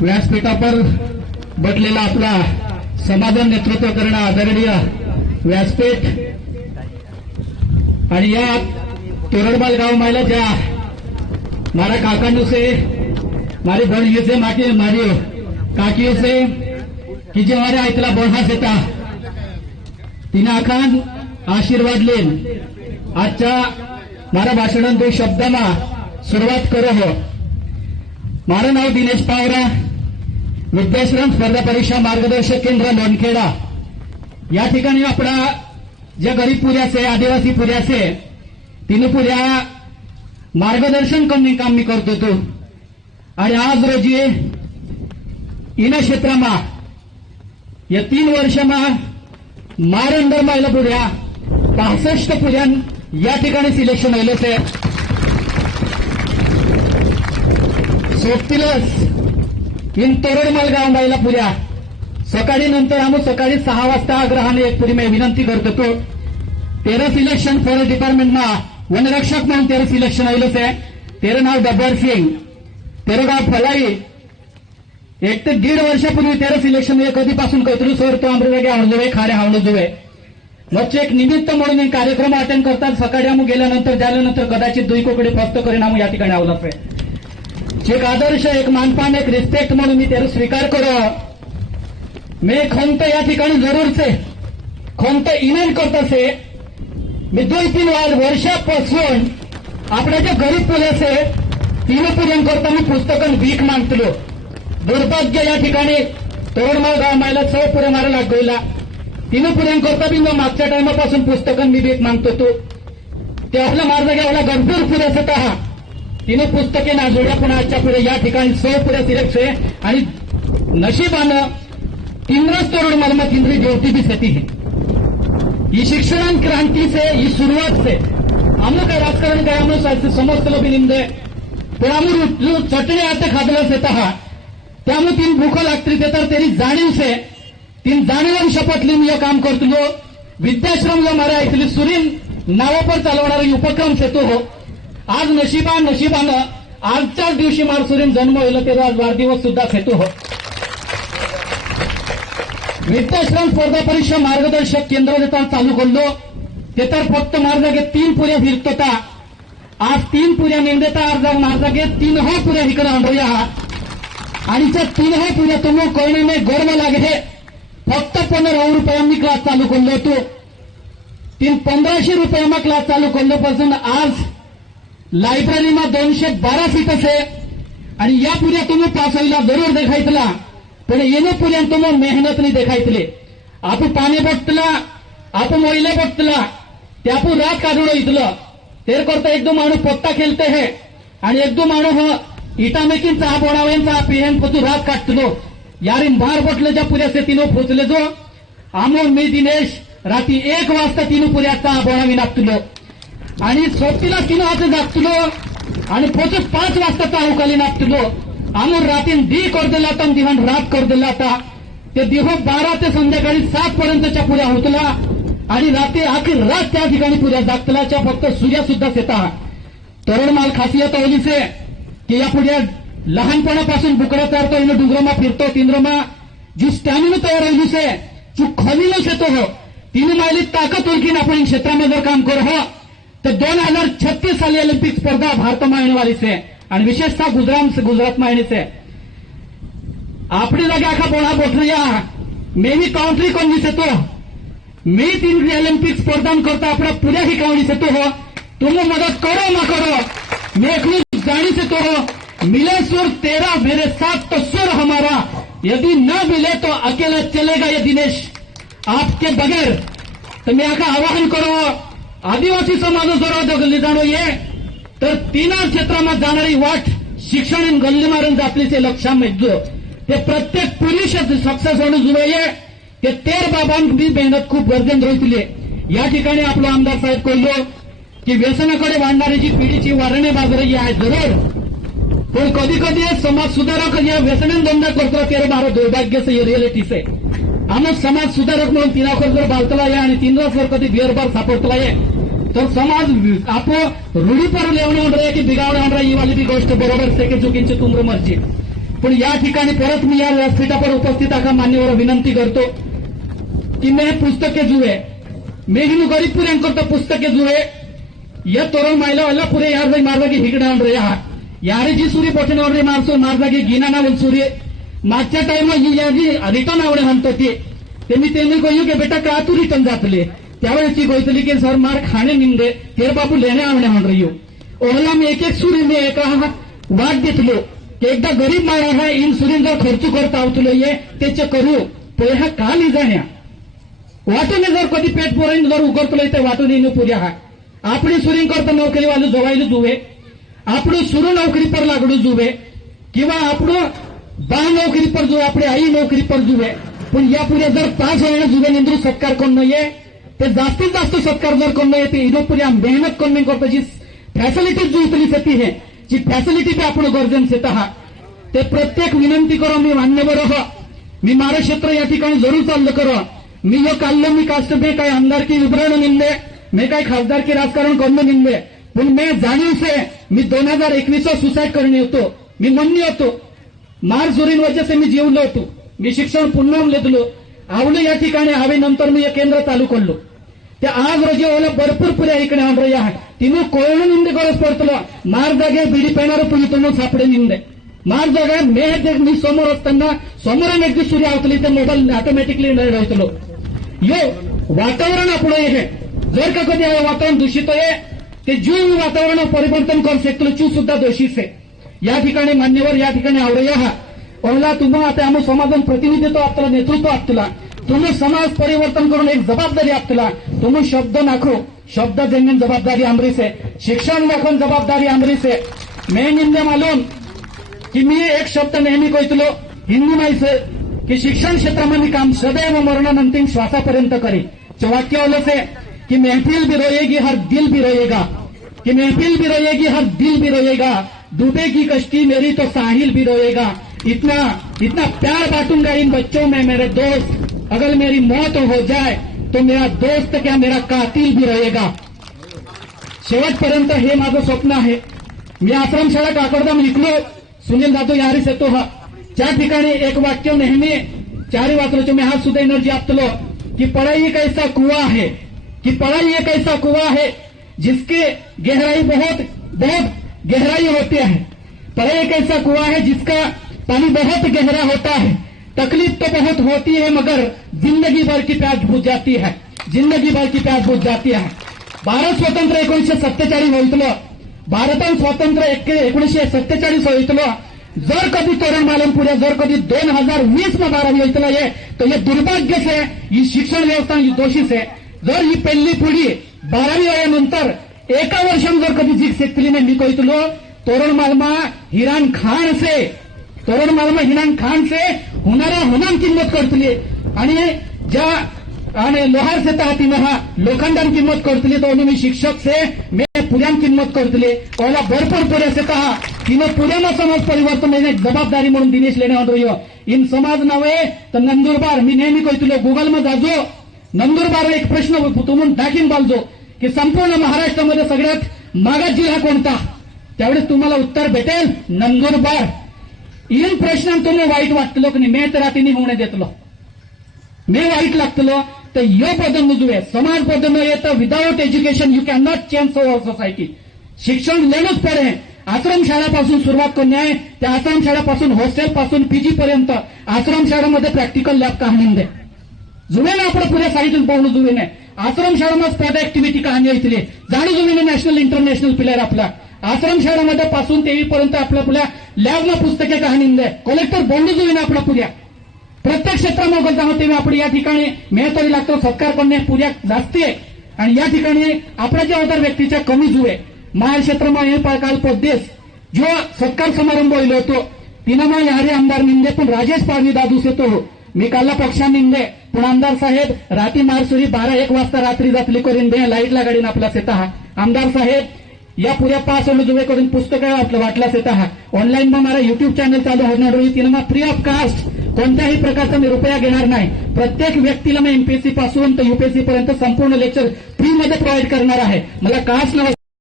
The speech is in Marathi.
व्यासपीठावर बसलेला आपला समाधान नेतृत्व करना आदरणीय व्यासपीठ आणि या तोरडबाल गांव मायला जा मारा काकानु से मारी बहन से मारी काकी से कि जे हमारे आयतला बोलहास येता तिने आखान आशीर्वाद लेन आजच्या मारा भाषण दो शब्दमा सुरुवात करो हो। मारा नाव दिनेश पावरा, विद्याश्रम स्पर्धा परीक्षा मार्गदर्शक केंद्र लोणखेडा या ठिकाणी आपला ज्या गरीब पुऱ्याचे आदिवासी पुऱ्याचे तीन पुऱ्या मार्गदर्शन करणे काम मी करतो तो आणि आज रोजी इन क्षेत्रमा या 3 वर्षमा मारंदर मायला पुऱ्या 65 पुऱ्यां या ठिकाणी सिलेक्शन आले से सोबतीलच इन तोरडमाल गाव मायला पुऱ्या सकाळी नंतर आम्ही सकाळी 6 वाजता आग्रहाने एक पुरी मी विनंती करतो तो 13 सिलेक्शन फॉरेस्ट डिपार्टमेंट ना वनरक्षक म्हणून 13 सिलेक्शन आले से 13 नाव डब्बर सिंग 13 गाव फलाई 1 ते 1.5 वर्षापूर्वी 13 सिलेक्शन कधीपासून कैतरू सोडतो अमृतगे हावणजुवे खारे हावणजुवे मग एक निमित्त म्हणून एक कार्यक्रम अटेंड करतात सकाळी आम्ही गेल्यानंतर झाल्यानंतर कदाचित 2 कोकडे फक्त परिणाम या ठिकाणी आवलाच आहे एक आदर्श एक मानपान एक रिस्पेक्ट म्हणून मी त्याला स्वीकार करो मी खंत या ठिकाणी जरूर से खंत इनाम करता से मी 2-3 वर्षापासून आपल्या ज्या गरीब पुऱ्याचे 3 पुऱ्यांकरता मी पुस्तकं भीक मागतलो दुर्भाग्य या ठिकाणी तोरडमाळ गाव मायला 6 पुऱ्या मारा लागला 3 पुऱ्यांकरता बी मागच्या टायमापासून पुस्तकं मी भीक मागतो तो ते आपला मार्ग घ्यावला गंभीर पुऱ्याचं हा 3 पुस्तके ना जोड्या पुन्हा आजच्या पुढे या ठिकाणी 6 पुऱ्या सिलेक्ट आहे आणि नशिबानं 3 तोरडमाल में 3 ज्योति भी सती है ये शिक्षण क्रांति से ये शुरुआत से हम का राजकारण काय हम समजतलो बी निंदे पण आम्ही चटणी आता खादला से हा त्यामुळे 3 भूख लागते ते तर तेरी जाणीव से 3 जाणीवन शपथ ली मी काम करतो विद्याश्रम जो मारा इथली सुरीन नावापर चालवणारा उपक्रम से तो हो आज नशिबानं आजच्याच दिवशी मार सुरीन जन्म होईल ते आज वाढदिवस सुद्धा सेतू हो विद्याश्रम स्पर्धा परीक्षा मार्गदर्शक केंद्र देता चालू करलो ते तर फक्त मार्गागे 3 पुऱ्या फिरतोता आज 3 पुऱ्या नेमदेता अर्ज मार्गागे 3 पुऱ्या इकडे आणूया आणि त्या 3 पुऱ्या तुम्ही कोणी में गर्व लागे फक्त 15 रुपयांनी क्लास चालू करलो तो 1500 रुपयामा क्लास चालू करलो पासून आज लायब्ररी में 212 सीट असे आणि या पुऱ्या तुम्ही पास होईला जरूर देखायतला पण येणे पुऱ्या तुम्ही मेहनत नाही देखायतले आपण पाणी बघतला आपण मोईले बघतला त्यापू रात काढून इथलं ते करता 1-2 माणूस पत्ता खेळते है आणि 1-2 माणूस इटामेकीन चहा बोणाव्यांचा पिहेन पतू रात काढतलो यारीन बाहेर बटले ज्या पुऱ्या से 3 पोचले जो आमोन मी दिनेश रात्री 1 वाजता 3 पुऱ्या चहा बोणावी नापतलो आणि सोबतीला 3 हाते जागतलो आणि पोचत 5 वाजता चाहुकाली नापतलो आमोर रातीन दी कर दिला तर दिवण रात कर दिला आता ते दिवस 12 ते संध्याकाळी 7 पर्यंतच्या पुऱ्या होतला आणि रात्री आखिर रात त्या ठिकाणी पुऱ्या जागतलाच्या फक्त सूर्य सुद्धा येता तोरडमाल खासियत होली से की या पुढे लहानपणापासून बुकडा चारतो इन डुंगरमा फिरतो 3 जी स्टॅमिना तयार होली से जो खलीलो से तो हो 3 माइली ताकद होगी आपण क्षेत्र में जर काम करो हो तो 2036 साली ओलंपिक स्पर्धा भारत में आने वाली से और विशेषतः गुजरात में आने से अपनी लगे आखा बोला बोटरिया मैं भी काउंट्री कौन से तो मैं 3 ओलंपिक स्पर्धा करता अपना पूरा ही काउंटी से तो हो तुम मदद करो ना करो मैं एक जानी से तो हो मिले सुर तेरा मेरे साथ तो सुर हमारा यदि न मिले तो अकेला चलेगा ये दिनेश आपके बगैर तो मैं आखा आवाहन करो आदिवासी समाज जर गल्ली जाणो ये तर 3 क्षेत्रामध्ये जाणारी वाट शिक्षण गल्ली मारून जातली से लक्षात जो ते प्रत्येक पुरुष सक्सेस होणं जुळे ते 13 बाबांनी मेहनत खूप गरजेन रोयतली या ठिकाणी आपलं आमदार साहेब कहलो की व्यसनाकडे वाढणारी जी पिढीची वारणे बाजरी आहे जरूर पण कधी कधी समाज सुधारक या व्यसनान धंदा करतो तेरे बारा दुर्भाग्य से रियालिटी से आम्ही समाज सुधारक म्हणून 3 जर बालतला आहे आणि 3 वर कधी बिअर बार सापडतला आहे तर समाज आप रूढी पर लेवणे की बिगावणे ये वाली भी गोष्ट बरोबर से के चुकीची तुमर मर्जी पण या ठिकाणी परत मी या व्यासपीठावर उपस्थित आका मान्यवर विनंती करतो कि मैं पुस्तके जुए मैं ही गरीब पूरे करतो पुस्तके जुए या तोरण मायला वाला पूरे यार मार्गागी हिगडा यारे जी सूर्य पोटे नोड्रे मारसो मार्गागी गिना ना सूर्य मागच्या टाइम ही यादी रिटर्न आवडे म्हणतो ते मी त्यांनी कहू की बेटा का तू रिटर्न जातले त्यावेळेस ती गोयतली की सर मार खाणे निंदे तेर बापू लेणे आवडे म्हण रही ओहला मी एक सूर्य मी एका वाट देतलो की एकदा गरीब मारा हा इन सूर्य जर खर्च करता आवतलो ये त्याचे करू तो हा का लिजाण्या वाटून जर कधी पेट पोरांनी जर उगरतलो ते वाटून येणं पुऱ्या हा आपली सुरीन करता नोकरी वाले जवायला जुवे આપણું સુરુ નોકરી પર લાગડું જુએ किंवा આપણું બા નોકરી પર જુએ આપણે आई नोकरी पर जुवे पण या पुढे जर 5 वेळा जुवे निंद्रू सत्कार कोण नाहीये ते जास्तीत जास्त सत्कार जर कोण नाही ते इनो पुऱ्या मेहनत कोण नाही करतो जी फॅसिलिटीज जो इतली सती है जी फॅसिलिटी पे आपण गरजेन सेत आहा ते प्रत्येक विनंती करो मी मान्यवर हो मी मारे क्षेत्र या ठिकाणी जरूर चाललं करो मी यो काढलं मी कास्ट में काय आमदारकी उभरणं निंदे मैं काय खासदारकी राजकारण करणं निंदे पण मैं जाणीव से मी 2021 सुसाईड करणे होतो मी म्हणणे होतो मार जोरीन वजह से मी जीवलो होतो मी शिक्षण पुन्हा लेतलो आवलं या ठिकाणी हवे नंतर मी एक केंद्र चालू करलो ते आज रोजी ओला भरपूर पुऱ्या इकडे आणलं या तिने कोण निंदे गरज पडतलो मार जागे बिडी पेणार पुढे तुम्ही सापडे निंदे मार जागा मी समोर असताना समोरून एक सूर्य आवतली ते मोबाईल ऑटोमॅटिकली होतलो यो वातावरण आपण हे जर का कधी वातावरण दूषित आहे ते जीव वातावरण परिवर्तन करू शकतो चू सुद्धा दोषी से या ठिकाणी मान्यवर या ठिकाणी आवडया हा ओला तुम्हाला आता आम्ही समाजात प्रतिनिधित्व आपल्याला नेतृत्व आपल्याला तुम्ही समाज परिवर्तन करून एक जबाबदारी आपल्याला तुम्ही शब्द नाखो शब्द जमीन जबाबदारी आमरी से शिक्षण नाखून जबाबदारी आमरी से मैं निंदे मालूम कि मी एक शब्द नेहमी कहतलो हिंदी में से कि शिक्षण क्षेत्रामध्ये काम सदैव मरणानंतर श्वासापर्यंत करी जो वाक्य ओलं से कि महफिल भी रोएगी हर दिल भी रोएगा कि महफिल भी रोएगी हर दिल भी रोएगा डूबेगी कश्ती मेरी तो साहिल भी रोएगा इतना इतना प्यार बांटूंगा इन बच्चों में मेरे दोस्त अगर मेरी मौत हो जाए तो मेरा दोस्त क्या मेरा कातिल भी रहेगा शेवटपर्यंत हे माझं स्वप्न आहे मी आश्रमशाळा काकडदाम लिखलो सुनील दादू यारीस येतो हा त्या ठिकाणी एक वाक्य नेहमी चारी वाचलो मी हात सुद्धा एनर्जी आपतलो कि पढ़ाई एक ऐसा कुआं है कि पढ़ाई एक ऐसा कुआं है जिसकी गहराई बहुत बहुत गहराई होती है पढ़ाई एक ऐसा कुआं है जिसका पानी बहुत गहरा होता है तकलीफ तो बहुत होती है मगर जिंदगी भर की प्यास बुझ जाती है जिंदगी भर की प्यास बुझ जाती है भारत स्वतंत्र 1947 होईतलो भारतान स्वतंत्र 1947 होईतलो जर कभी तोरण मालूम पुढे जर कभी 2020 में 12वी होईतलो ये तो ये दुर्भाग्य से ये शिक्षण व्यवस्था दोषी से जर ही पहिली पिढी 12वी वयानंतर एका वर्षान जर कधी जीक शेतकरी ने मी कहतलो तोरण मालमा हिरान खान से होणारा होनान किंमत करतली आणि ज्या आणि लोहार से तिने हा लोखंडान किंमत करतली तो मी शिक्षक से मैं पुऱ्यान किंमत करतली ओला भरपूर पुऱ्या से कहा तिने पुऱ्याना समाज परिवर्तन एक जबाबदारी म्हणून दिनेश लेणे होतो इन समाज नव्हे तर नंदुरबार मी नेहमी कहतलो गुगल मध्ये जाजो नंदुरबार एक प्रश्न तुम्ही टाकीन बालजो की संपूर्ण महाराष्ट्रामध्ये सगळ्यात मागास जिल्हा कोणता त्यावेळेस तुम्हाला उत्तर भेटेल नंदुरबार इन प्रश्नांत तुम्ही वाईट वाटतलो की मी तर रात्री होणे देतलो मी वाईट लागतलो तर यो बदल जुवे समाज बदल येतं without education you can not change our society शिक्षण लेणंच पडे आश्रमशाळापासून सुरुवात करणे आहे त्या आश्रमशाळापासून हॉस्टेलपासून पीजी पर्यंत आश्रमशाळामध्ये प्रॅक्टिकल लॅब कहाणी दे जुवे ना आपण पुऱ्या साईडून पाहणं जुवे नाही आश्रमशाळामध्ये स्पोर्ट ऍक्टिव्हिटी कहाणी येतली जाणू जुवीने नॅशनल इंटरनॅशनल प्लेअर आपला आश्रमशाळामध्ये पासून 23 पर्यंत आपल्या लॅबला पुस्तके कहाणी दे कलेक्टर बोंडू जुवीने आपला पुऱ्या प्रत्येक क्षेत्रामध्ये जाणं तेव्हा आपण या ठिकाणी मेहतरी लागतो सत्कार करणे पुऱ्या जास्ती आहे आणि या ठिकाणी आपल्या जबाबदार व्यक्तीच्या कमी जुवे माय क्षेत्रामध्ये काल पद्देश जो सत्कार समारंभ होईल होतो तिनं मग यारे आमदार निंदे पण राजेश पाडवी दादूस येतो मी कालला पक्षा निंदे पण आमदार साहेब राती मारसुरी 12-1 वाजता रात्री जातली करून दे लाईटला गाडीन आपला सेता आमदार साहेब या पुऱ्या 5 जुवे करून पुस्तक आपलं वाटला सेता ऑनलाईन मग मला युट्यूब चॅनल चालू होणार तिनं मग फ्री ऑफ कास्ट कोणत्याही प्रकारचा मी रुपया घेणार नाही प्रत्येक व्यक्तीला मी एमपीएससी पासून तर यूपीएससी पर्यंत संपूर्ण लेक्चर फ्री मध्ये प्रोव्हाइड करणार आहे मला कास्ट